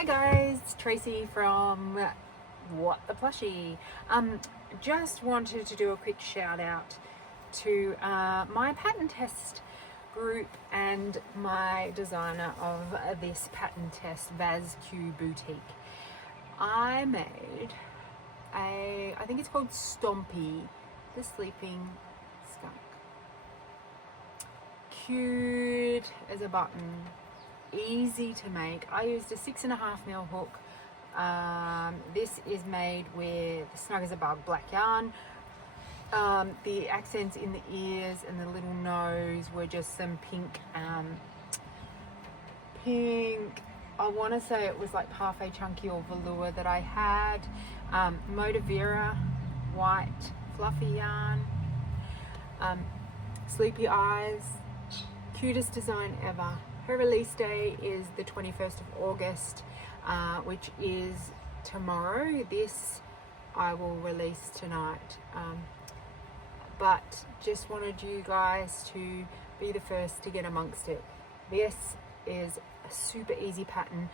Hi guys, it's Tracy from What the Plushie. Just wanted to do a quick shout out to my pattern test group and my designer of this pattern test, Vaz Q Boutique. I made I think it's called Stompy, the sleeping skunk. Cute as a button, easy to make. I used a 6.5mm hook. This is made with Snug as a Bug black yarn. The accents in the ears and the little nose were just some pink, I want to say it was like parfait chunky or velour that I had. Motivera white fluffy yarn. Sleepy Eyes, cutest design ever. Her release day is the 21st of August, which is tomorrow. This I will release tonight. But just wanted you guys to be the first to get amongst it. This is a super easy pattern.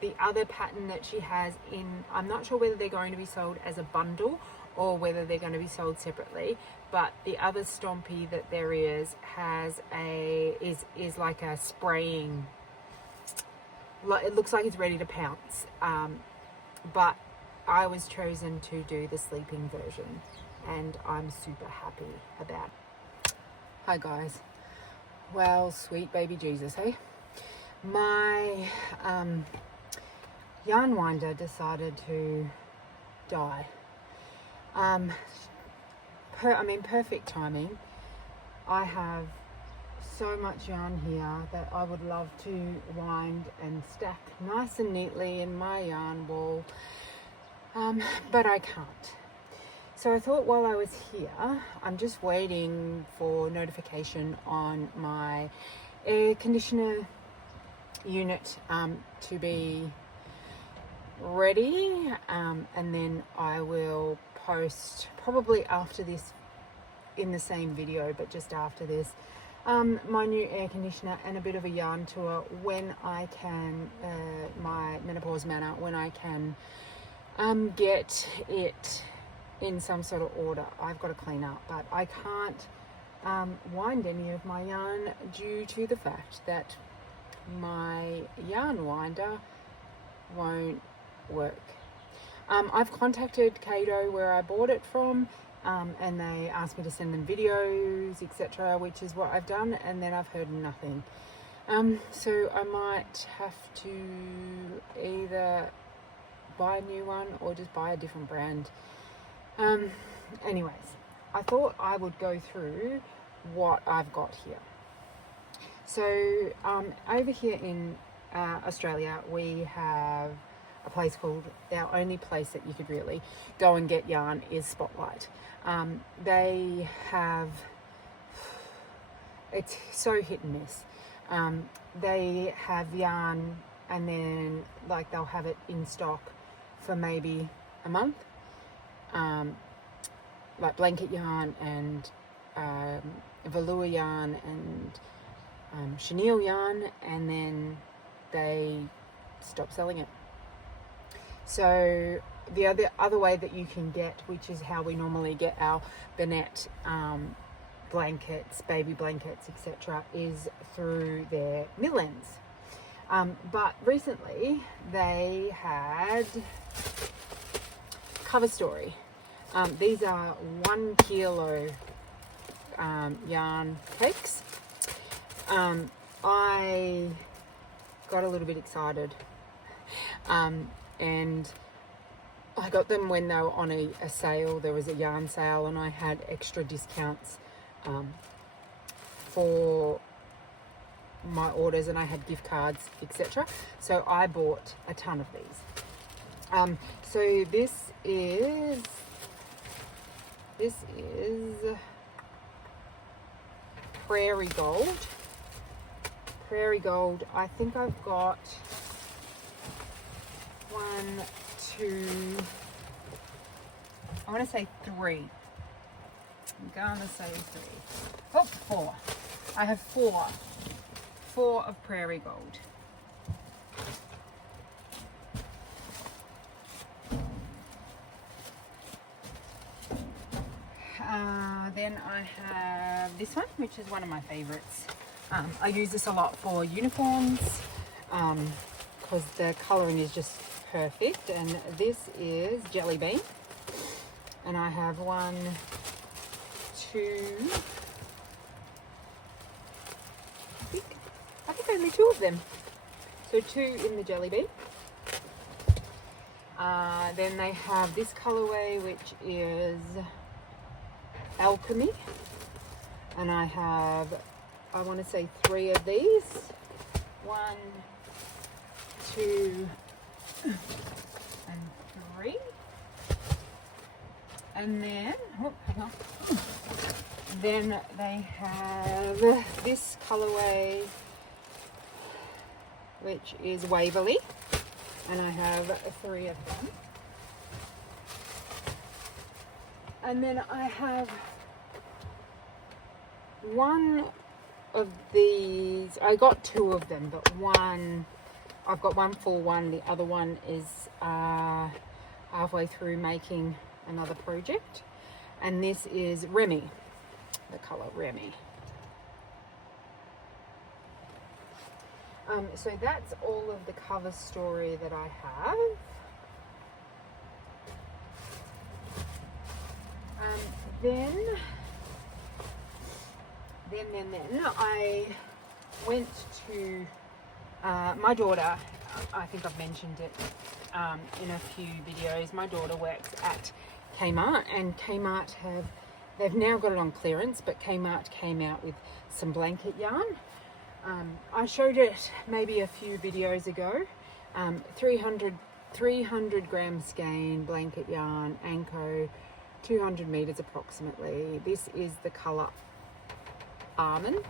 The other pattern that she has in, I'm not sure whether they're going to be sold as a bundle or whether they're going to be sold separately, but the other Stompy that there is has is like a spraying, it looks like it's ready to pounce, but I was chosen to do the sleeping version and I'm super happy about it. Hi guys, well, sweet baby Jesus, hey? My yarn winder decided to die. Perfect timing. I have so much yarn here that I would love to wind and stack nice and neatly in my yarn wall, but I can't. So I thought while I was here, I'm just waiting for notification on my air conditioner unit to be ready, and then I will post probably after this in the same video, but just after this, my new air conditioner and a bit of a yarn tour when I can, my Menopause manor, when I can get it in some sort of order. I've got to clean up, but I can't wind any of my yarn due to the fact that my yarn winder won't work. I've contacted Kato where I bought it from, and they asked me to send them videos, etc., which is what I've done, and then I've heard nothing. So I might have to either buy a new one or just buy a different brand. Anyways, I thought I would go through what I've got here. So over here in Australia, we have a place called, our only place that you could really go and get yarn is Spotlight. They have, it's so hit and miss. They have yarn and then like they'll have it in stock for maybe a month, like blanket yarn and velour yarn and chenille yarn, and then they stop selling it. So the other way that you can get, which is how we normally get our Bennett blankets, baby blankets, etc., is through their mill ends. But recently they had Cover Story. These are 1 kilo yarn cakes. I got a little bit excited, and I got them when they were on a sale. There was a yarn sale and I had extra discounts for my orders, and I had gift cards, etc. So I bought a ton of these. So this is Prairie Gold. Prairie Gold, I think I've got 1, 2, I want to say 3. I'm going to say 3. Oh, 4. I have 4 of Prairie Gold. I have this one, which is one of my favorites. I use this a lot for uniforms because the colouring is just perfect. And this is Jelly Bean. And I have 1, 2, I think only 2 of them. So 2 in the Jelly Bean. Then they have this colourway, which is Alchemy. And I have, I want to say 3 of these. 1, 2, and 3. And then, oh, hang on. Then they have this colourway, which is Waverly, and I have 3 of them. And then I have 1 of these. I got 2 of them, but I've got 1 full one. The other one is halfway through making another project, and this is Remy, the color Remy. So that's all of the cover story that I have. Then I went to my daughter. I think I've mentioned it in a few videos. My daughter works at Kmart, and Kmart they've now got it on clearance, but Kmart came out with some blanket yarn. I showed it maybe a few videos ago. 300 gram skein blanket yarn, Anko, 200 meters approximately. This is the color Almond.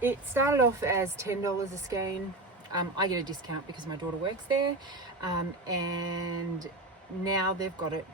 It started off as $10 a skein. I get a discount because my daughter works there, and now they've got it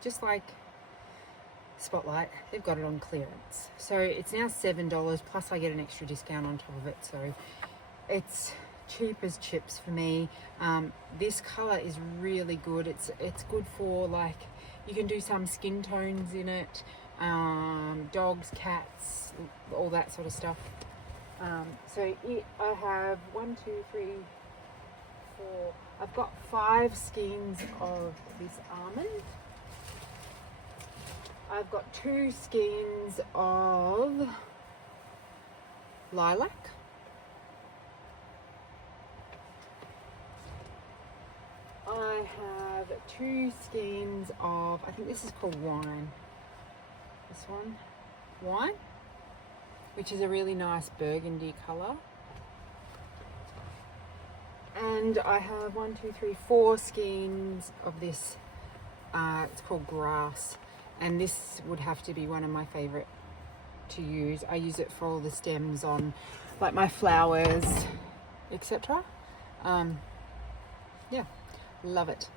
just like Spotlight, they've got it on clearance. So it's now $7 plus I get an extra discount on top of it. So it's cheap as chips for me. This color is really good. It's good for, like, you can do some skin tones in it, dogs, cats, all that sort of stuff. So I have 1, 2, 3, 4. I've got 5 skeins of this almond. I've got 2 skeins of lilac. I have 2 skeins of, I think this is called Wine. This one, Wine, which is a really nice burgundy colour. And I have 1, 2, 3, 4 skeins of this, it's called Grass. And this would have to be one of my favourite to use. I use it for all the stems on, like, my flowers, etc. Yeah, love it.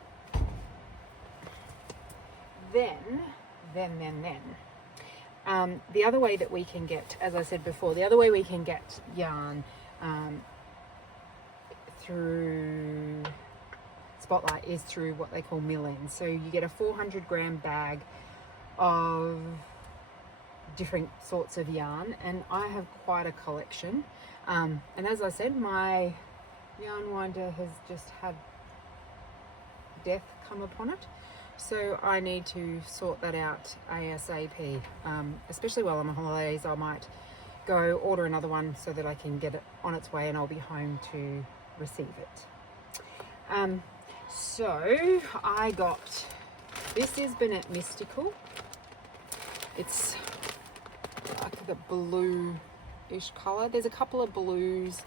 Then, the other way that we can get, as I said before, the other way we can get yarn through Spotlight is through what they call mill-ins. So you get a 400 gram bag of different sorts of yarn, and I have quite a collection. And as I said, my yarn winder has just had death come upon it. So I need to sort that out ASAP. Especially while I'm on holidays, I might go order another one so that I can get it on its way and I'll be home to receive it. So I got, this is Bennett Mystical. It's like the blue-ish colour. There's a couple of blues.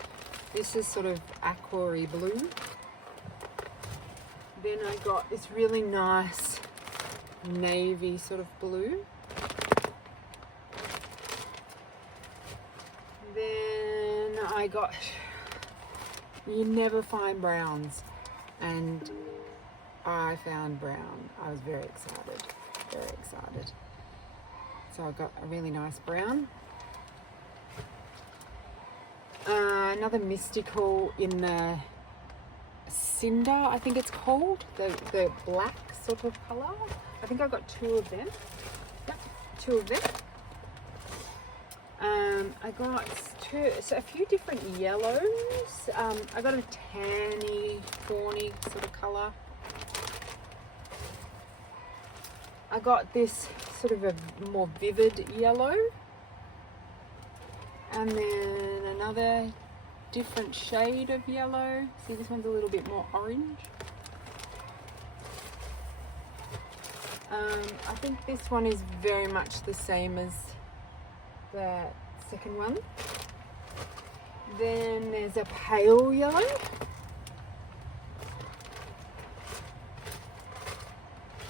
This is sort of aqua-y blue. Then I got this really nice navy sort of blue. Then I got, you never find browns, and I found brown. I was very excited, very excited. So I got a really nice brown. Another mystical in the Cinder, I think it's called, the black sort of colour. I think I got 2 of them. Yep, 2 of them. I got a few different yellows. I got a tanny, fawny sort of colour. I got this sort of a more vivid yellow. And then another different shade of yellow. See, this one's a little bit more orange. I think this one is very much the same as the second one. Then there's a pale yellow.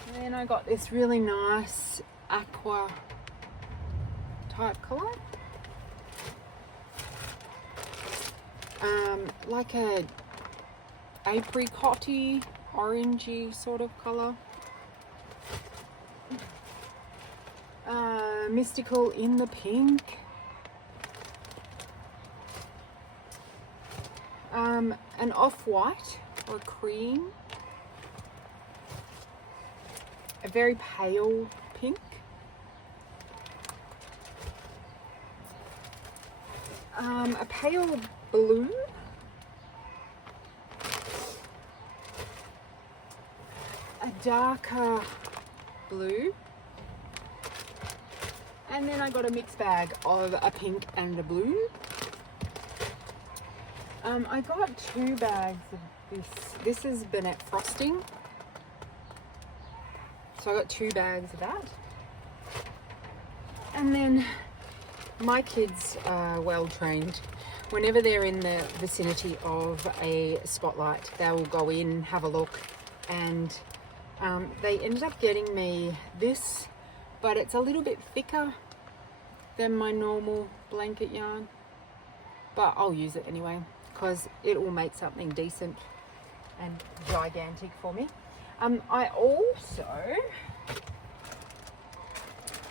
And then I got this really nice aqua type colour. Like a apricot-y, orangey sort of colour. Mystical in the pink. An off-white or cream. A very pale pink. A pale blue. A darker blue. And then I got a mixed bag of a pink and a blue. I got 2 bags of this. This is Bennett frosting. So I got 2 bags of that. And then my kids are well trained. Whenever they're in the vicinity of a spotlight, they will go in, have a look, and they ended up getting me this, but it's a little bit thicker than my normal blanket yarn. But I'll use it anyway, because it will make something decent and gigantic for me. I also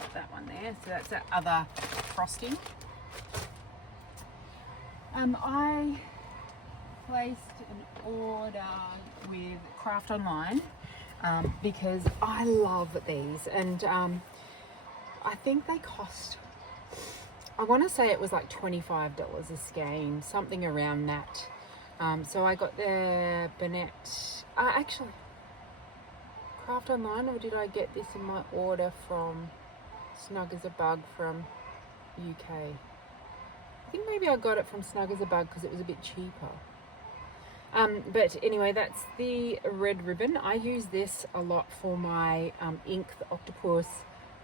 got that one there, so that's that other frosting. I placed an order with Craft Online because I love these, and I think they cost, I want to say it was like $25 a skein, something around that. So I got the Bennett, actually, Craft Online, or did I get this in my order from Snug as a Bug from UK? I think maybe I got it from Snug as a Bug because it was a bit cheaper. But anyway, that's the red ribbon. I use this a lot for my ink, the octopus.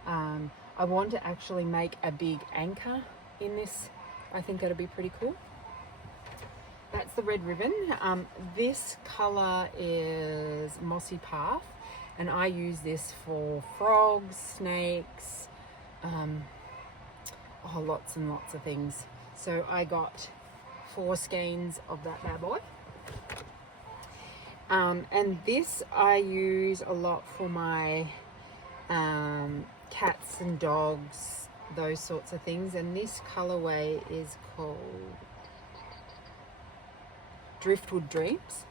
I want to actually make a big anchor in this. I think that'll be pretty cool. That's the red ribbon. This colour is Mossy Path, and I use this for frogs, snakes, lots and lots of things. So I got 4 skeins of that bad boy. And this I use a lot for my cats and dogs, those sorts of things. And this colorway is called Driftwood Dreams.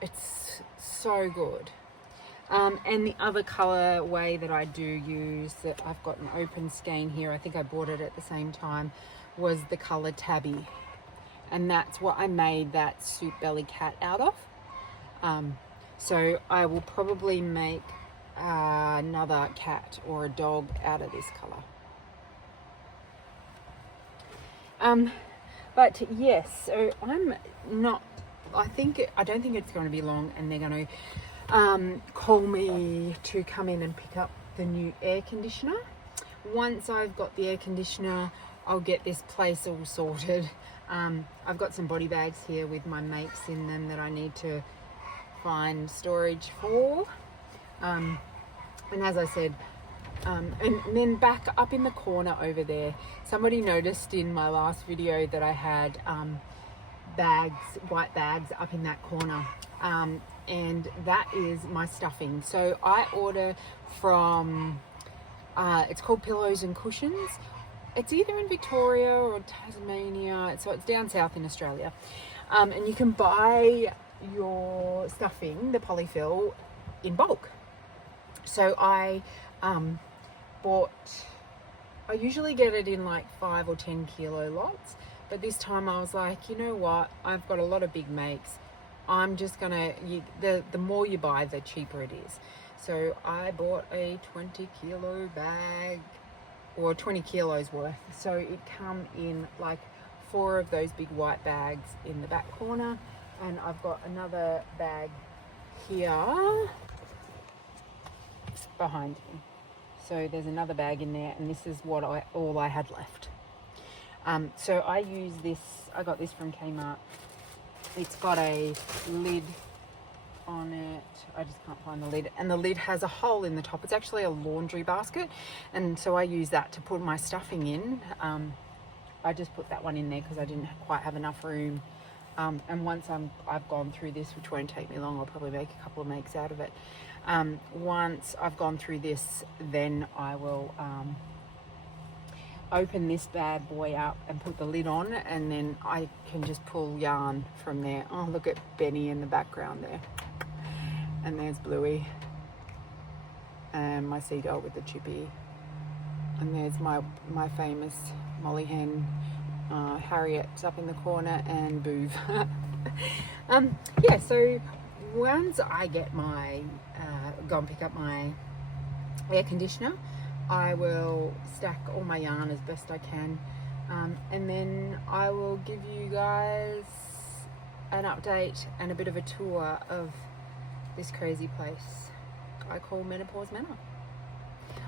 It's so good. And the other colorway that I do use, that I've got an open skein here, I think I bought it at the same time, was the color Tabby. And that's what I made that soup belly cat out of. So I will probably make another cat or a dog out of this color. But yes, so I don't think it's going to be long, and they're going to call me to come in and pick up the new air conditioner. Once I've got the air conditioner, I'll get this place all sorted. I've got some body bags here with my makes in them that I need to find storage for. And as I said, and then back up in the corner over there, somebody noticed in my last video that I had white bags up in that corner. And that is my stuffing. So I order from, it's called Pillows and Cushions. It's either in Victoria or Tasmania, so it's down south in Australia. And you can buy your stuffing, the polyfill, in bulk. So I bought, I usually get it in like 5 or 10 kilo lots, but this time I was like, you know what, I've got a lot of big makes. I'm just gonna, the more you buy, the cheaper it is. So I bought a 20 kilo bag, or 20 kilos worth. So it come in like 4 of those big white bags in the back corner, and I've got another bag here behind me. So there's another bag in there, and this is what all I had left. So I use this, I got this from Kmart. It's got a lid on it. I just can't find the lid, and the lid has a hole in the top. It's actually a laundry basket, and so I use that to put my stuffing in. I just put that one in there because I didn't quite have enough room. And once I've gone through this, which won't take me long, I'll probably make a couple of makes out of it. Once I've gone through this, then I will open this bad boy up and put the lid on, and then I can just pull yarn from there. Oh, look at Benny in the background there. And there's Bluey. And my seagull with the chippy. And there's my famous Molly hen, Harriet's up in the corner, and Boov. Yeah, so once I get my, go and pick up my air conditioner, I will stack all my yarn as best I can, and then I will give you guys an update and a bit of a tour of this crazy place I call Menopause Manor.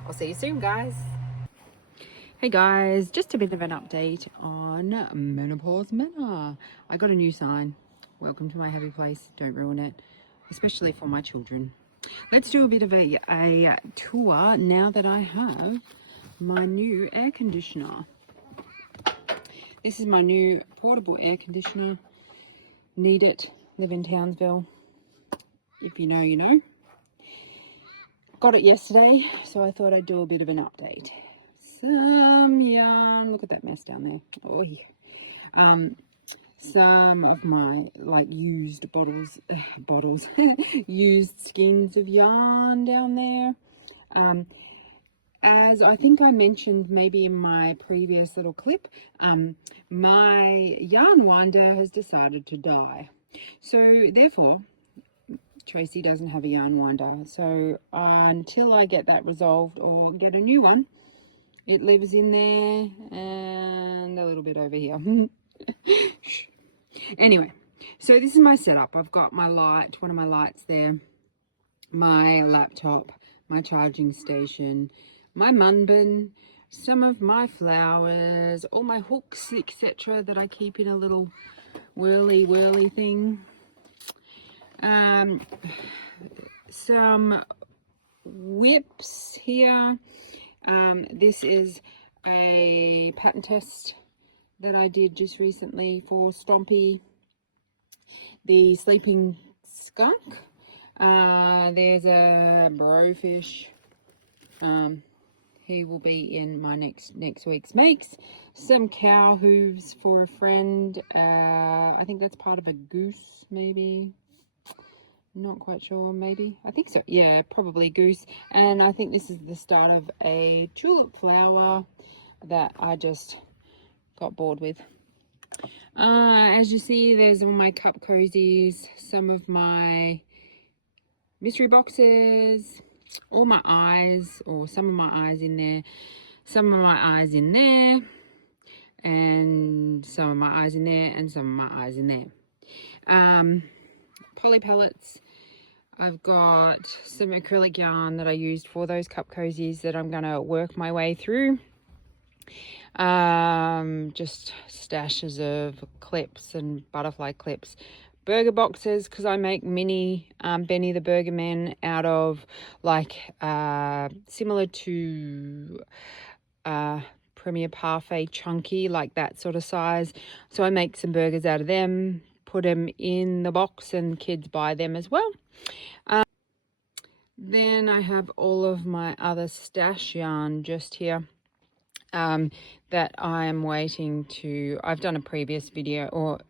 I'll see you soon, guys. Hey guys, just a bit of an update on Menopause Manor. I got a new sign. Welcome to my happy place. Don't ruin it, especially for my children. Let's do a bit of a tour now that I have my new air conditioner. This is my new portable air conditioner. Need it. Live in Townsville. If you know, you know. Got it yesterday, so I thought I'd do a bit of an update. Some yarn. Look at that mess down there. Oh yeah. Some of my like used bottles, used skeins of yarn down there. As I think I mentioned maybe in my previous little clip, my yarn winder has decided to die. So therefore, Tracy doesn't have a yarn winder. So until I get that resolved or get a new one, it lives in there and a little bit over here. Anyway, so this is my setup. I've got my light, one of my lights there, my laptop, my charging station, my munbin, some of my flowers, all my hooks, etc. that I keep in a little whirly thing. Some whips here. This is a pattern test that I did just recently for Stompy, the sleeping skunk. There's a brofish. He will be in my next week's makes. Some cow hooves for a friend. I think that's part of a goose, maybe. Not quite sure, maybe. I think so. Yeah, probably goose. And I think this is the start of a tulip flower that I just got bored with. As you see, there's all my cup cozies, some of my mystery boxes, all my eyes, or some of my eyes in there, some of my eyes in there, and some of my eyes in there, and some of my eyes in there. Poly pellets. I've got some acrylic yarn that I used for those cup cozies that I'm going to work my way through. Just stashes of clips and butterfly clips. Burger boxes, because I make mini Benny the Burger Man out of like similar to Premier Parfait chunky, like that sort of size. So I make some burgers out of them, put them in the box, and kids buy them as well. Then I have all of my other stash yarn just here that I am waiting to, I've done a previous video, or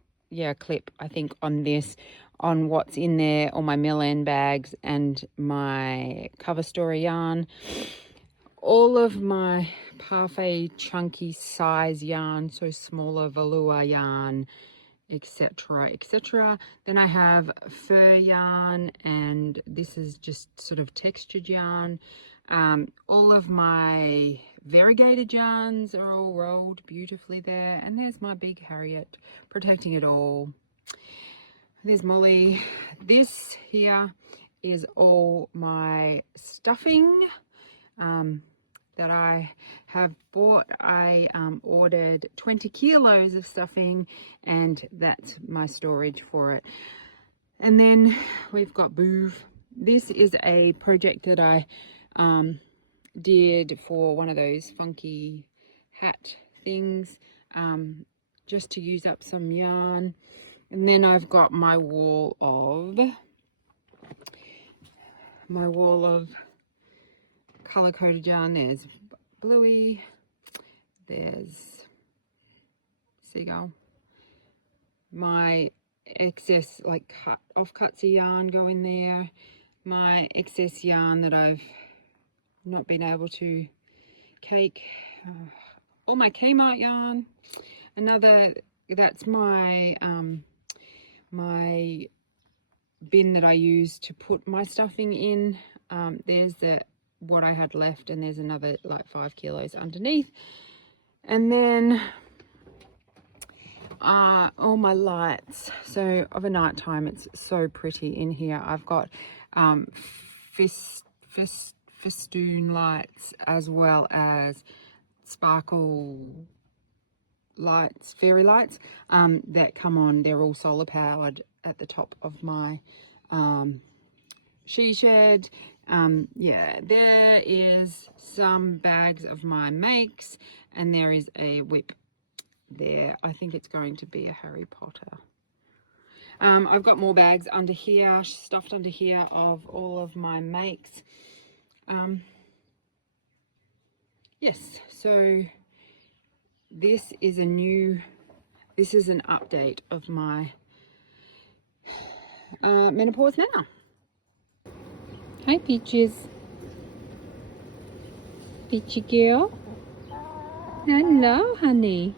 clip, I think, on this, on what's in there, all my mill end bags and my cover story yarn, all of my parfait chunky size yarn, so smaller velour yarn, etc, etc. Then I have fur yarn, and this is just sort of textured yarn. All of my variegated yarns are all rolled beautifully there, and there's my big Harriet protecting it all. There's Molly. This here is all my stuffing that I have bought. I ordered 20 kilos of stuffing, and that's my storage for it. And then we've got Boov. This is a project that I did for one of those funky hat things, just to use up some yarn. And then I've got my wall of color coded yarn. There's Bluey, there's Seagull. My excess like offcuts of yarn go in there. My excess yarn that I've not been able to cake, all my Kmart yarn. That's my my bin that I use to put my stuffing in. There's what I had left, and there's another like 5 kilos underneath. And then all my lights. So of a night time, it's so pretty in here. I've got festoon lights, as well as sparkle lights, fairy lights, that come on. They're all solar powered at the top of my she shed. Yeah, there is some bags of my makes, and there is a whip there. I think it's going to be a Harry Potter. I've got more bags under here, stuffed under here, of all of my makes. Yes, so this is an update of my menopause now. Hi, Peaches. Peachy girl. Hello, honey.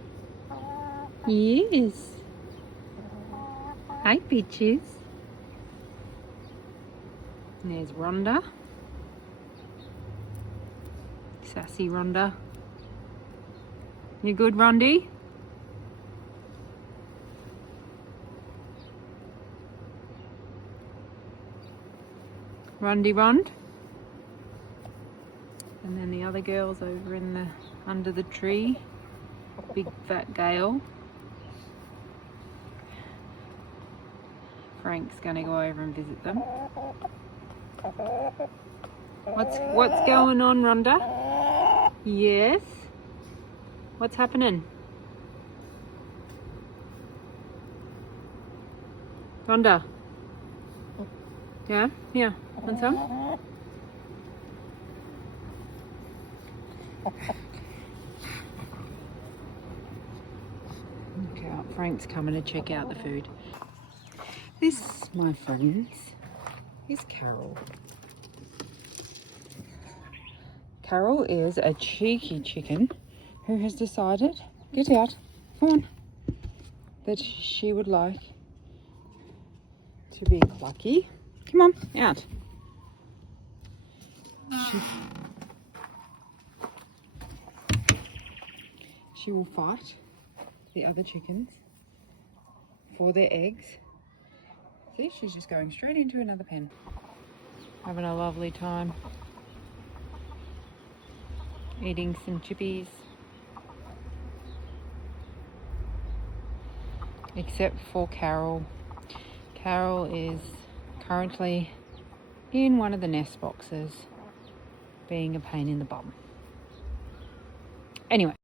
Yes. Hi, Peaches. And there's Rhonda. Sassy Rhonda. You good, Rondi? Rondi Rond. And then the other girls over in under the tree. Big fat Gale. Frank's gonna go over and visit them. What's going on, Rhonda? Yes. What's happening? Rhonda. Yeah? Yeah. Want some? Okay, Frank's coming to check out the food. This, my friends, is Carol. Carol is a cheeky chicken who has decided, get out, come on, that she would like to be clucky. Come on, out. She will fight the other chickens for their eggs. See, she's just going straight into another pen. Having a lovely time. Eating some chippies. Except for Carol. Carol is currently in one of the nest boxes, being a pain in the bum. Anyway.